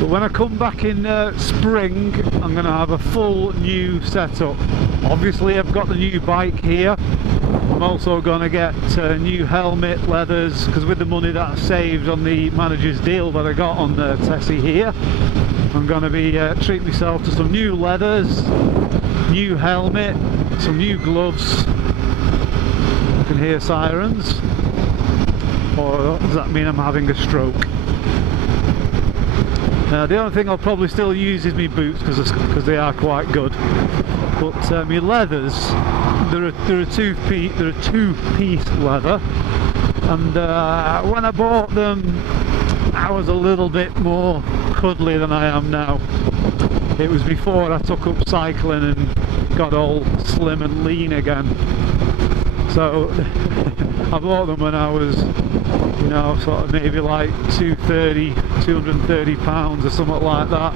But when I come back in spring, I'm going to have a full new setup. Obviously I've got the new bike here. I'm also going to get new helmet, leathers, because with the money that I saved on the manager's deal that I got on the Tessie here, I'm going to be treat myself to some new leathers, new helmet, some new gloves. I can hear sirens. Or does that mean I'm having a stroke? The only thing I'll probably still use is my boots because they are quite good. But my leathers, they're a two-piece leather, and when I bought them, I was a little bit more cuddly than I am now. It was before I took up cycling and got all slim and lean again. So I bought them when I was, you know, sort of maybe like 230 pounds or something like that,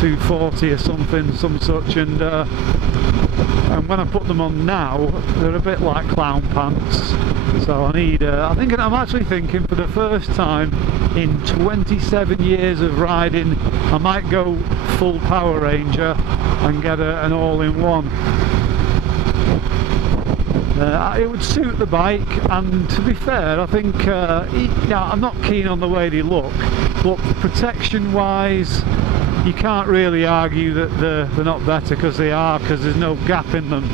240 or something, some such, and when I put them on now, they're a bit like clown pants. So I need, I'm actually thinking for the first time in 27 years of riding, I might go full Power Ranger and get an all-in-one. It would suit the bike, and to be fair, I think I'm not keen on the way they look, but protection wise you can't really argue that they're not better, because they are, because there's no gap in them.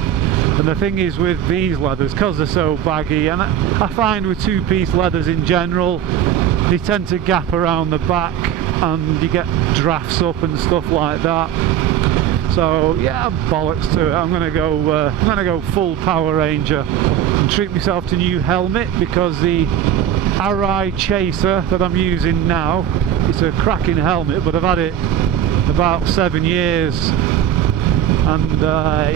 And the thing is with these leathers, because they're so baggy, and I find with two-piece leathers in general, they tend to gap around the back and you get drafts up and stuff like that. So yeah, bollocks to it. I'm gonna go full Power Ranger and treat myself to a new helmet, because the Array Chaser that I'm using now, it's a cracking helmet, but I've had it about 7 years and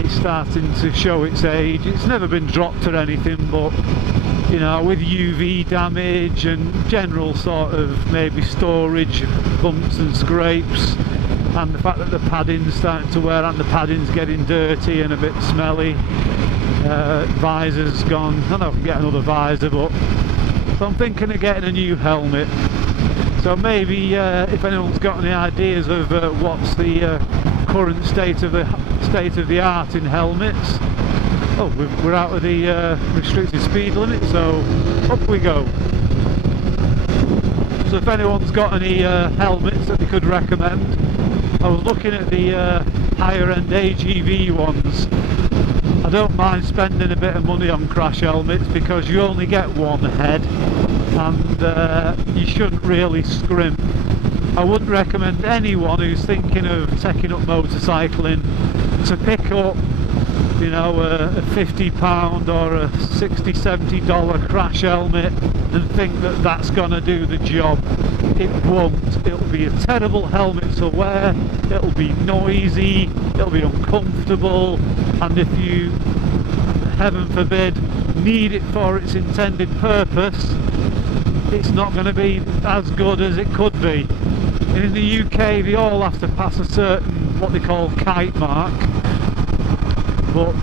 it's starting to show its age. It's never been dropped or anything, but you know, with UV damage and general sort of maybe storage bumps and scrapes, and the fact that the padding's starting to wear and the padding's getting dirty and a bit smelly, visor's gone. I know I can get another visor, but so I'm thinking of getting a new helmet. So maybe if anyone's got any ideas of what's the current state of the art in helmets. Oh, we're out of the restricted speed limit, so up we go. So if anyone's got any helmets that they could recommend, I was looking at the higher end AGV ones. I don't mind spending a bit of money on crash helmets, because you only get one head and you shouldn't really scrimp. I wouldn't recommend anyone who's thinking of taking up motorcycling to pick up, you know, a £50 or a $60–70 crash helmet and think that that's going to do the job. It won't. It'll be a terrible helmet to wear, it'll be noisy, it'll be uncomfortable, and if you, heaven forbid, need it for its intended purpose, it's not going to be as good as it could be. And in the UK they all have to pass a certain, what they call, kite mark, but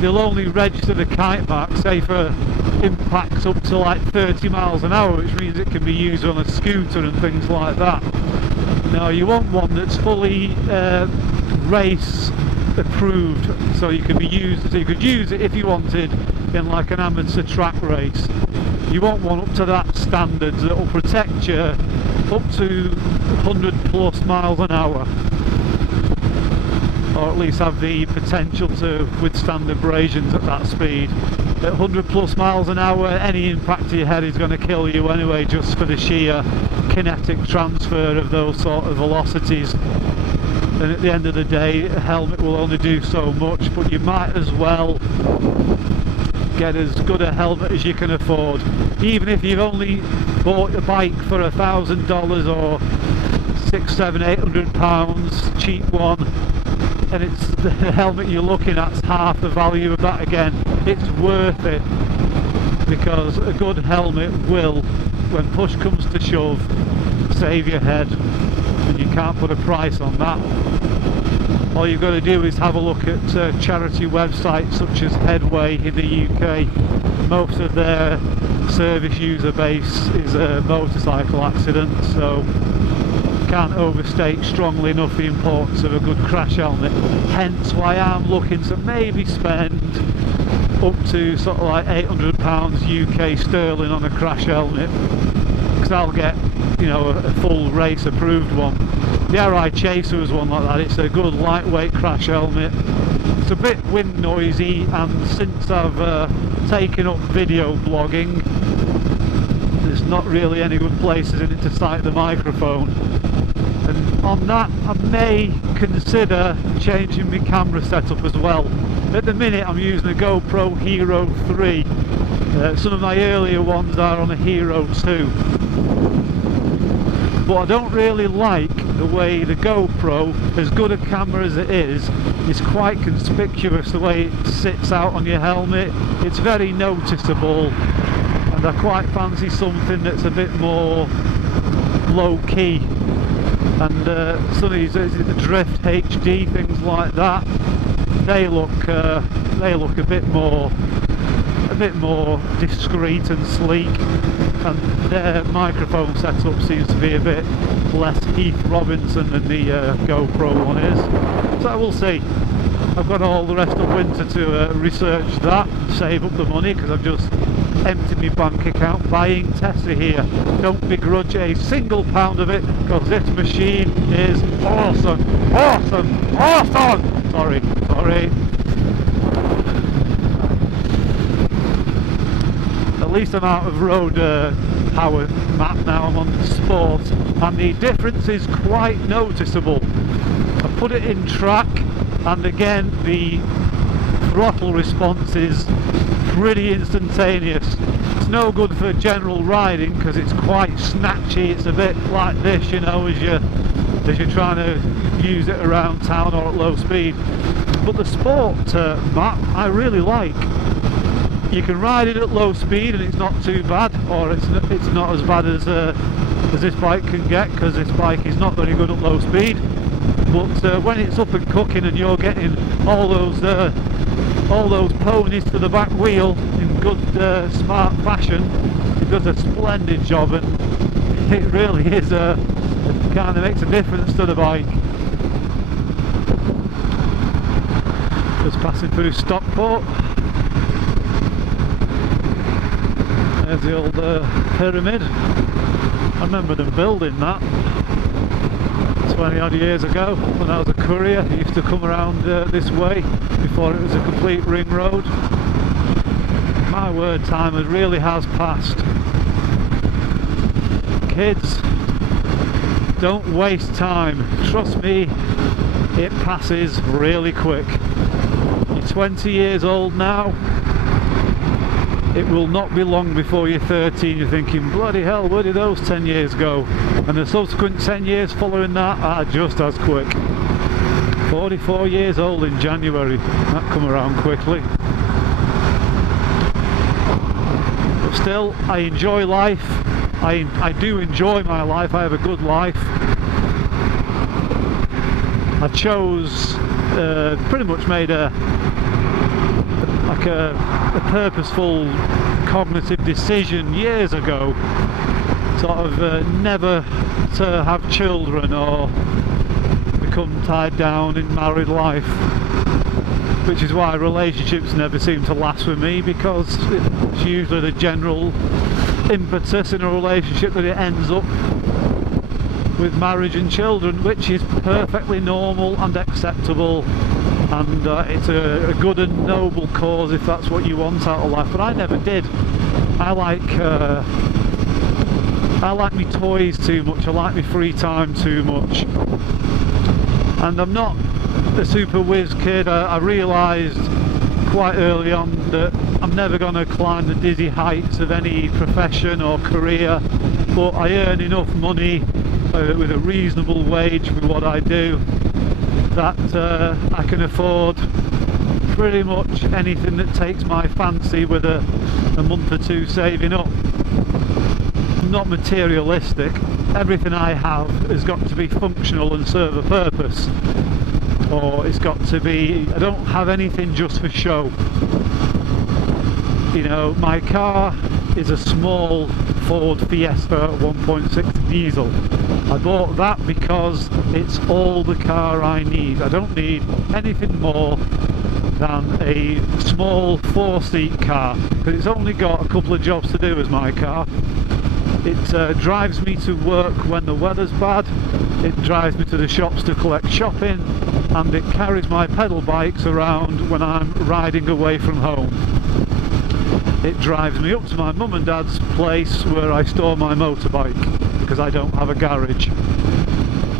they'll only register the kite mark, say, for impacts up to like 30 miles an hour, which means it can be used on a scooter and things like that. Now you want one that's fully race approved, so you can be used, so you could use it if you wanted in like an amateur track race. You want one up to that standards that will protect you up to 100+ miles an hour, or at least have the potential to withstand abrasions at that speed. At 100+ miles an hour, any impact to your head is going to kill you anyway, just for the sheer kinetic transfer of those sort of velocities. And at the end of the day, a helmet will only do so much, but you might as well get as good a helmet as you can afford. Even if you've only bought a bike for $1,000 or £600–800, cheap one, and it's the helmet you're looking at's half the value of that again, it's worth it, because a good helmet will, when push comes to shove, save your head, and you can't put a price on that. All you've got to do is have a look at charity websites such as Headway in the UK. Most of their service user base is a motorcycle accident, so can't overstate strongly enough the importance of a good crash helmet, hence why I'm looking to maybe spend up to sort of like £800 UK sterling on a crash helmet, because I'll get, you know, a full race approved one. The RI Chaser was one like that. It's a good lightweight crash helmet. It's a bit wind noisy, and since I've taken up video blogging, there's not really any good places in it to sight the microphone, and on that I may consider changing my camera setup as well. At the minute I'm using a GoPro Hero 3, some of my earlier ones are on a Hero 2, but I don't really like the way the GoPro, as good a camera as it is quite conspicuous the way it sits out on your helmet. It's very noticeable, and I quite fancy something that's a bit more low-key, and some of these, the Drift HD, things like that, they look a bit more discreet and sleek, and their microphone setup seems to be a bit less Heath Robinson than the GoPro one is. So we'll see. I've got all the rest of winter to research that, save up the money, because I've just emptied my bank account buying Tesla here. Don't begrudge a single pound of it, because this machine is awesome, awesome, awesome! Sorry. At least I'm out of road power map now, I'm on sport, and the difference is quite noticeable. I put it in track, and again the throttle response is pretty instantaneous. It's no good for general riding because it's quite snatchy. It's a bit like this, you know, as you're trying to use it around town or at low speed. But the sport map I really like. You can ride it at low speed and it's not too bad, or it's not as bad as this bike can get, because this bike is not very good at low speed. But when it's up and cooking and you're getting all those ponies to the back wheel in good smart fashion, it does a splendid job, and it really is it kind of makes a difference to the bike. Just passing through Stockport. There's the old pyramid. I remember them building that 20 odd years ago when I was a courier. I used to come around this way before it was a complete ring road. My word, time really has passed. Kids, don't waste time. Trust me, it passes really quick. You're 20 years old now. It will not be long before you're 13, you're thinking, bloody hell, where did those 10 years go? And the subsequent 10 years following that are just as quick. 44 years old in January, that come around quickly. But still, I enjoy life. I do enjoy my life, I have a good life. I chose, pretty much made a purposeful cognitive decision years ago, sort of never to have children or become tied down in married life, which is why relationships never seem to last with me, because it's usually the general impetus in a relationship that it ends up with marriage and children, which is perfectly normal and acceptable. And it's a good and noble cause if that's what you want out of life, but I never did. I like me toys too much, I like me free time too much, and I'm not a super whiz kid. I realised quite early on that I'm never going to climb the dizzy heights of any profession or career, but I earn enough money with a reasonable wage for what I do, that I can afford pretty much anything that takes my fancy with a month or two saving up. I'm not materialistic. Everything I have has got to be functional and serve a purpose, or it's got to be, I don't have anything just for show. You know, my car is a small Ford Fiesta 1.6 diesel. I bought that because it's all the car I need. I don't need anything more than a small 4-seat car, because it's only got a couple of jobs to do as my car. It drives me to work when the weather's bad, it drives me to the shops to collect shopping, and it carries my pedal bikes around when I'm riding away from home. It drives me up to my mum and dad's place where I store my motorbike, because I don't have a garage.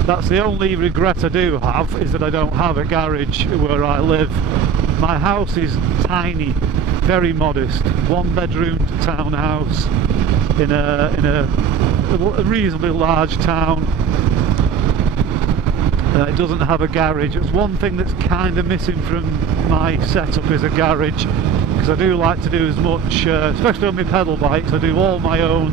That's the only regret I do have, is that I don't have a garage where I live. My house is tiny, very modest, 1-bedroom townhouse in a reasonably large town. It doesn't have a garage. It's one thing that's kind of missing from my setup, is a garage, because I do like to do as much, especially on my pedal bikes, I do all my own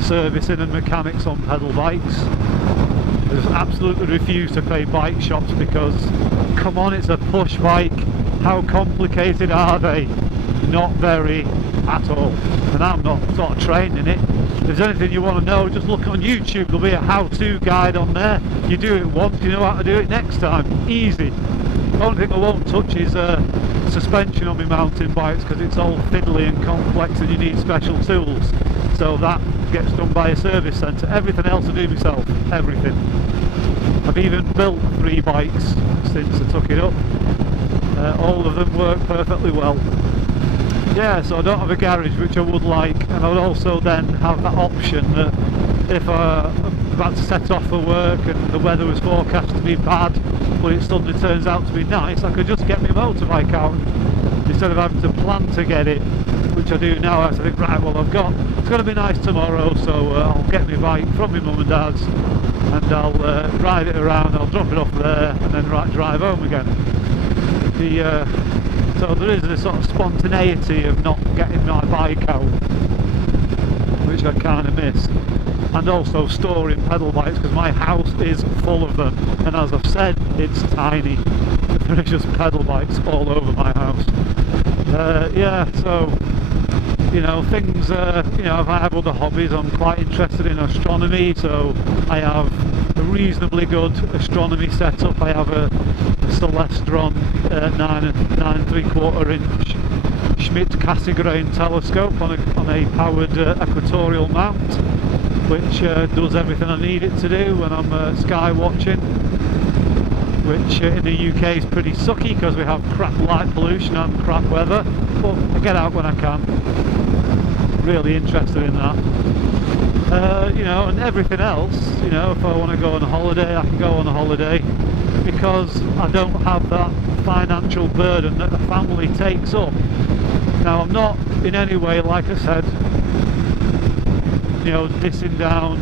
servicing and mechanics on pedal bikes. I just absolutely refuse to pay bike shops because, come on, it's a push bike. How complicated are they? Not very at all. And I'm not sort of trained in it. If there's anything you want to know, just look on YouTube. There'll be a how-to guide on there. You do it once, you know how to do it next time. Easy. The only thing I won't touch is suspension on my mountain bikes, because it's all fiddly and complex and you need special tools. So that gets done by a service centre. Everything else I do myself. Everything. I've even built 3 bikes since I took it up. All of them work perfectly well. Yeah, so I don't have a garage, which I would like, and I would also then have that option that if I'm about to set off for work and the weather was forecast to be bad, but it suddenly turns out to be nice, I could just get my motorbike out, and instead of having to plan to get it, which I do now. I think, right, well, it's going to be nice tomorrow, so I'll get my bike from my mum and dad's, and I'll ride it around, I'll drop it off there, and then drive home again. So there is this sort of spontaneity of not getting my bike out, which I kind of miss. And also storing pedal bikes, because my house is full of them, and as I've said, it's tiny. There are just pedal bikes all over my house. Yeah, so you know, things, you know, if I have other hobbies, I'm quite interested in astronomy, so I have a reasonably good astronomy setup. I have a Celestron 9 3/4 inch Schmidt-Cassegrain telescope on a powered equatorial mount, which does everything I need it to do when I'm sky watching, which in the UK is pretty sucky because we have crap light pollution and crap weather, but I get out when I can. Really interested in that. You know, and everything else, you know, if I want to go on a holiday, I can go on a holiday, because I don't have that financial burden that a family takes up. Now, I'm not in any way, like I said, you know, dissing down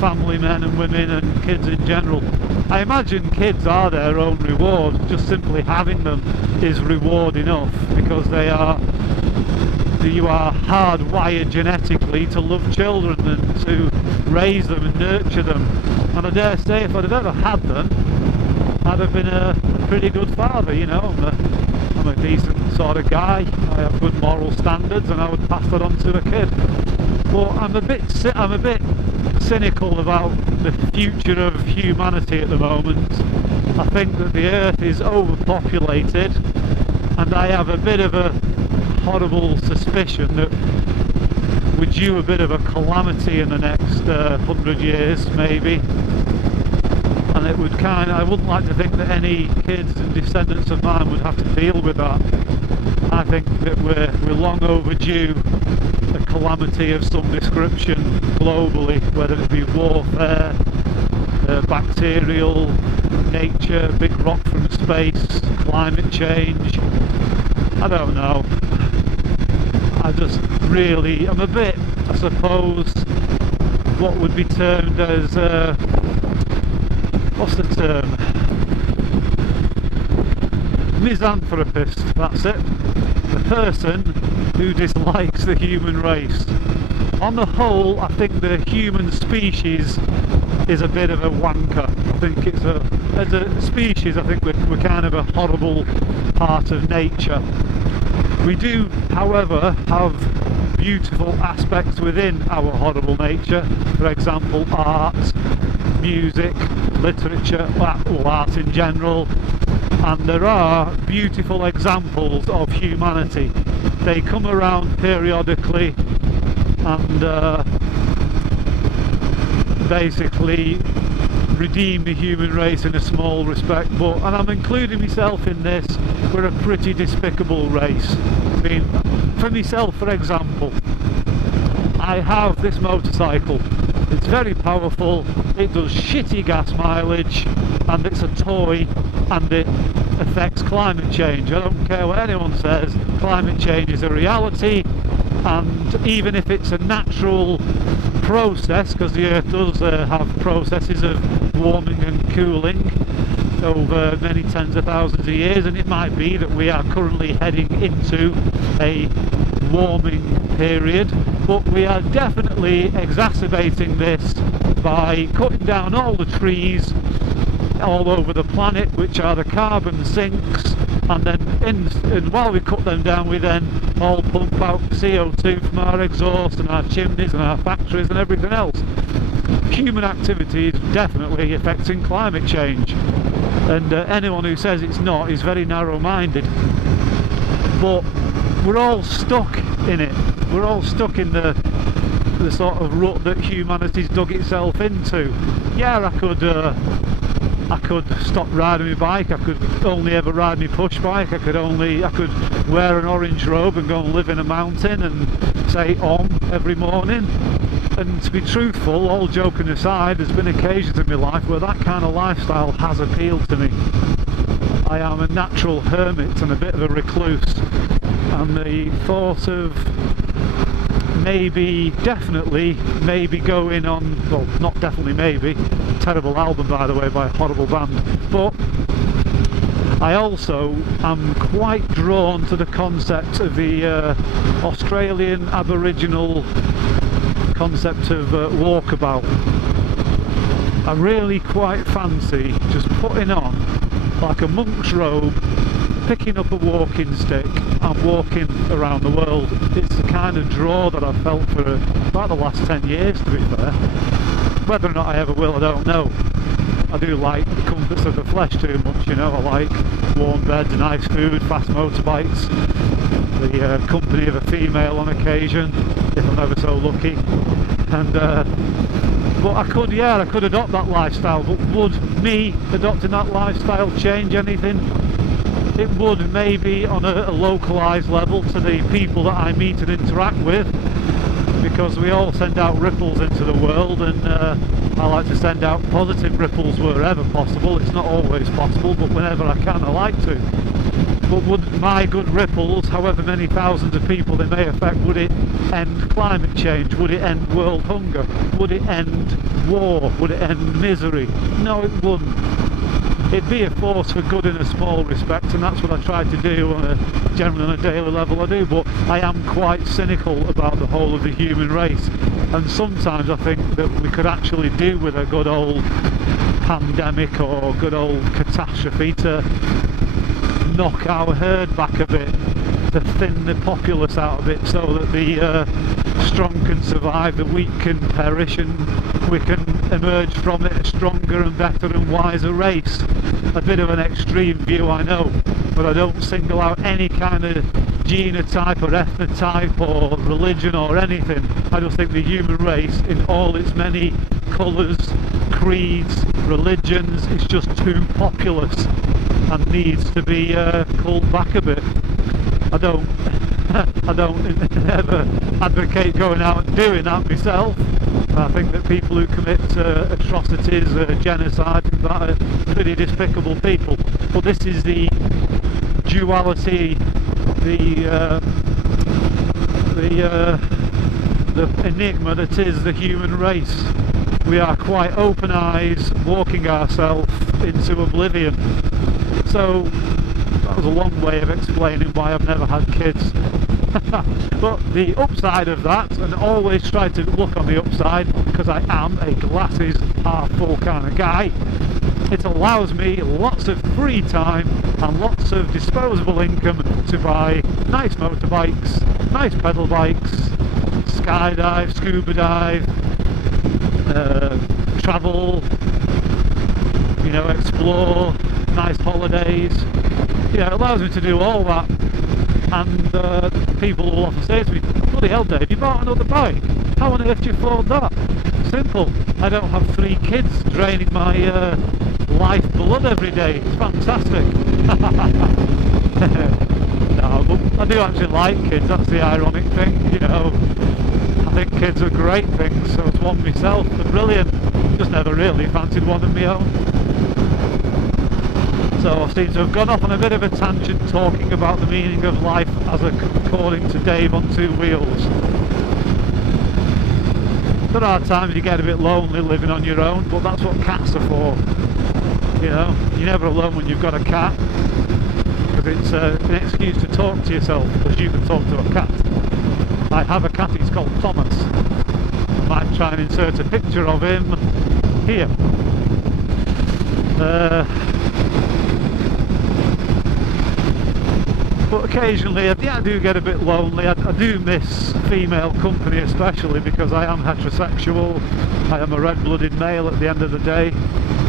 family men and women and kids in general. I imagine kids are their own reward. Just simply having them is reward enough, because you are hardwired genetically to love children and to raise them and nurture them. And I dare say, if I'd have ever had them, I'd have been a pretty good father. You know, I'm a decent sort of guy. I have good moral standards, and I would pass that on to a kid. But I'm a bit cynical about the future of humanity at the moment. I think that the Earth is overpopulated, and I have a bit of a horrible suspicion that we're due a bit of a calamity in the next 100 years, maybe. And it would I wouldn't like to think that any kids and descendants of mine would have to deal with that. I think that we're long overdue a calamity of some description globally, whether it be warfare, bacterial nature, big rock from space, climate change. I don't know. I'm a bit, I suppose, what would be termed as, what's the term? Misanthropist, that's it. The person who dislikes the human race. On the whole, I think the human species is a bit of a wanker. I think as a species, I think we're kind of a horrible part of nature. We do, however, have beautiful aspects within our horrible nature. For example, art, music, literature, well, art in general, and there are beautiful examples of humanity. They come around periodically and basically redeem the human race in a small respect, but, and I'm including myself in this, we're a pretty despicable race. I mean, for myself, for example, I have this motorcycle. It's very powerful, it does shitty gas mileage, and it's a toy, and it affects climate change. I don't care what anyone says, climate change is a reality, and even if it's a natural process, because the Earth does have processes of warming and cooling over many tens of thousands of years, and it might be that we are currently heading into a warming period, but we are definitely exacerbating this by cutting down all the trees all over the planet, which are the carbon sinks, and then and while we cut them down, we then all pump out CO2 from our exhaust and our chimneys and our factories and everything else. Human activity is definitely affecting climate change, and anyone who says it's not is very narrow-minded. But we're all stuck in it. We're all stuck in the sort of rut that humanity's dug itself into. Yeah, I could stop riding my bike, I could only ever ride my push bike, I could wear an orange robe and go and live in a mountain and say Om every morning. And to be truthful, all joking aside, there's been occasions in my life where that kind of lifestyle has appealed to me. I am a natural hermit and a bit of a recluse, and the thought of definitely going on, well, not definitely, maybe, terrible album by the way, by a horrible band, but I also am quite drawn to the concept of the Australian Aboriginal concept of walkabout. I really quite fancy just putting on like a monk's robe, picking up a walking stick and walking around the world. It's the kind of draw that I've felt for about the last 10 years, to be fair. Whether or not I ever will, I don't know. I do like the comforts of the flesh too much, you know. I like warm beds, nice food, fast motorbikes, the company of a female on occasion, if I'm ever so lucky. And but I could adopt that lifestyle, but would me adopting that lifestyle change anything? It would, maybe on a localised level to the people that I meet and interact with, because we all send out ripples into the world, and I like to send out positive ripples wherever possible. It's not always possible, but whenever I can, I like to. But would my good ripples, however many thousands of people they may affect, would it end climate change? Would it end world hunger? Would it end war? Would it end misery? No, it wouldn't. It'd be a force for good in a small respect, and that's what I try to do generally on a daily level. I do, but I am quite cynical about the whole of the human race, and sometimes I think that we could actually do with a good old pandemic or good old catastrophe to knock our herd back a bit, to thin the populace out a bit, so that the strong can survive, the weak can perish, and we can emerge from it a stronger and better and wiser race. A bit of an extreme view, I know, but I don't single out any kind of genotype or ethnotype or religion or anything. I just think the human race in all its many colours, creeds, religions is just too populous and needs to be pulled back a bit. I don't ever advocate going out and doing that myself. I think that people who commit atrocities, genocide, and that are pretty despicable people. But this is the duality, the enigma that is the human race. We are quite open eyes, walking ourselves into oblivion. So that was a long way of explaining why I've never had kids. But the upside of that, and always try to look on the upside, because I am a glasses half full kind of guy, it allows me lots of free time and lots of disposable income to buy nice motorbikes, nice pedal bikes, skydive, scuba dive, travel, you know, explore, nice holidays. Yeah, it allows me to do all that. And people will often say to me, bloody hell Dave, you bought another bike, how on earth do you afford that? Simple, I don't have 3 kids draining my life blood every day. It's fantastic. No, but I do actually like kids, that's the ironic thing, you know. I think kids are great things, so it's one myself, they're brilliant. Just never really fancied one of my own. So I seem to have gone off on a bit of a tangent talking about the meaning of life as according to Dave on 2 wheels. There are times you get a bit lonely living on your own, but that's what cats are for. You know, you're never alone when you've got a cat, because it's an excuse to talk to yourself, because you can talk to a cat. I have a cat, he's called Thomas. I might try and insert a picture of him here. But occasionally I do get a bit lonely. I do miss female company, especially because I am heterosexual. I am a red-blooded male at the end of the day,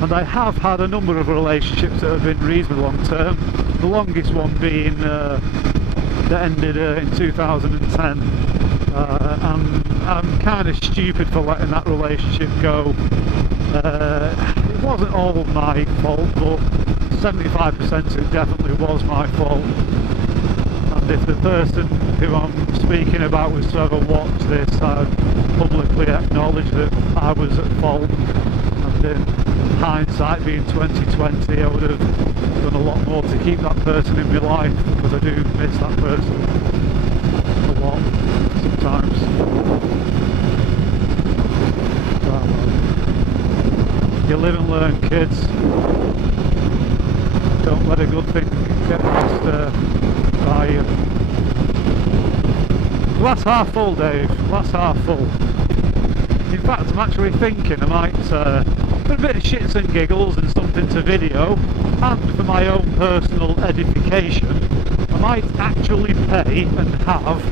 and I have had a number of relationships that have been reasonably long term. The longest one being that ended in 2010, and I'm kind of stupid for letting that relationship go. It wasn't all my fault, but 75% it definitely was my fault. And if the person who I'm speaking about was to ever watch this, I'd publicly acknowledge that I was at fault. And in hindsight, being 2020, I would have done a lot more to keep that person in my life, because I do miss that person a lot sometimes. You live and learn, kids. Don't let a good thing get lost by you. Glass half full, Dave. Glass half full. In fact, I'm actually thinking I might, for a bit of shits and giggles and something to video, and for my own personal edification, I might actually pay and have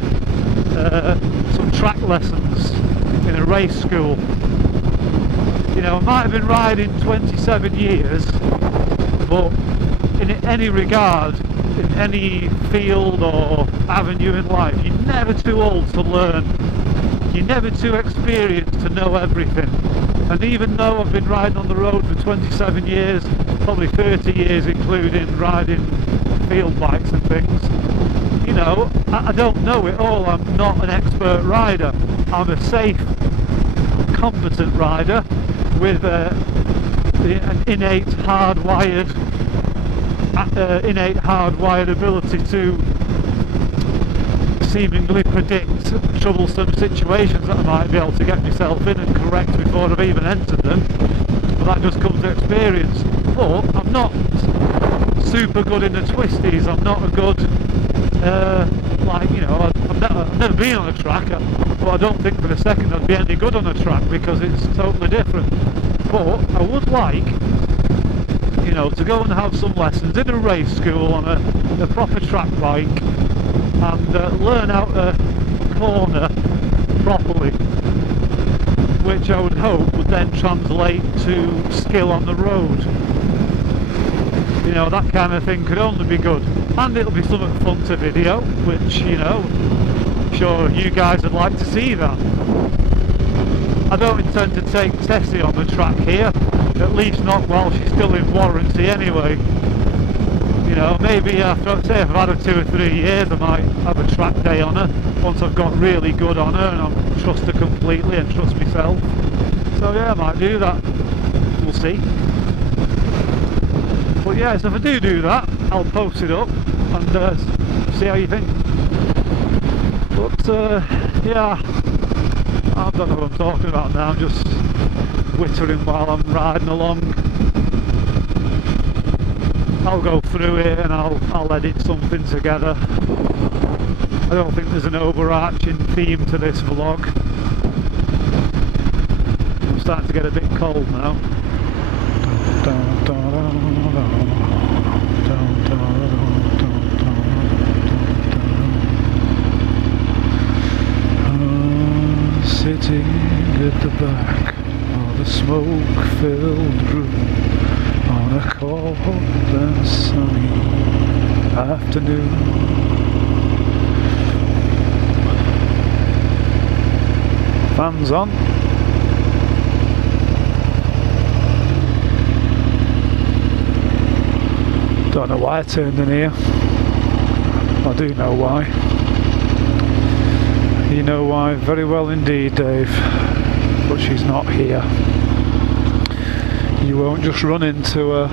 some track lessons in a race school. You know, I might have been riding 27 years, but in any regard, in any field or avenue in life, you're never too old to learn. You're never too experienced to know everything. And even though I've been riding on the road for 27 years, probably 30 years including riding field bikes and things, you know, I don't know it all. I'm not an expert rider. I'm a safe, competent rider with an innate hardwired ability to seemingly predict troublesome situations that I might be able to get myself in and correct before I've even entered them. But that just comes to experience. But I'm not super good in the twisties. I'm not a good like, you know, I've never been on a track, but I don't think for a second I'd be any good on a track, because it's totally different. But I would like, you know, to go and have some lessons in a race school on a proper track bike, and learn how to corner properly, which I would hope would then translate to skill on the road. You know, that kind of thing could only be good, and it'll be something fun to video, which, you know, sure you guys would like to see that. I don't intend to take Tessie on the track here, at least not while she's still in warranty anyway. You know, maybe after, say if I've had her 2 or 3 years, I might have a track day on her, once I've got really good on her and I trust her completely and trust myself. So yeah, I might do that. We'll see. But yeah, so if I do that, I'll post it up and see how you think. But yeah, I don't know what I'm talking about now, I'm just wittering while I'm riding along. I'll go through it and I'll edit something together. I don't think there's an overarching theme to this vlog. I'm starting to get a bit cold now. back of the smoke-filled room on a cold and sunny afternoon. Fans on. Don't know why I turned in here. I do know why. You know why very well indeed, Dave. But she's not here. You won't just run into her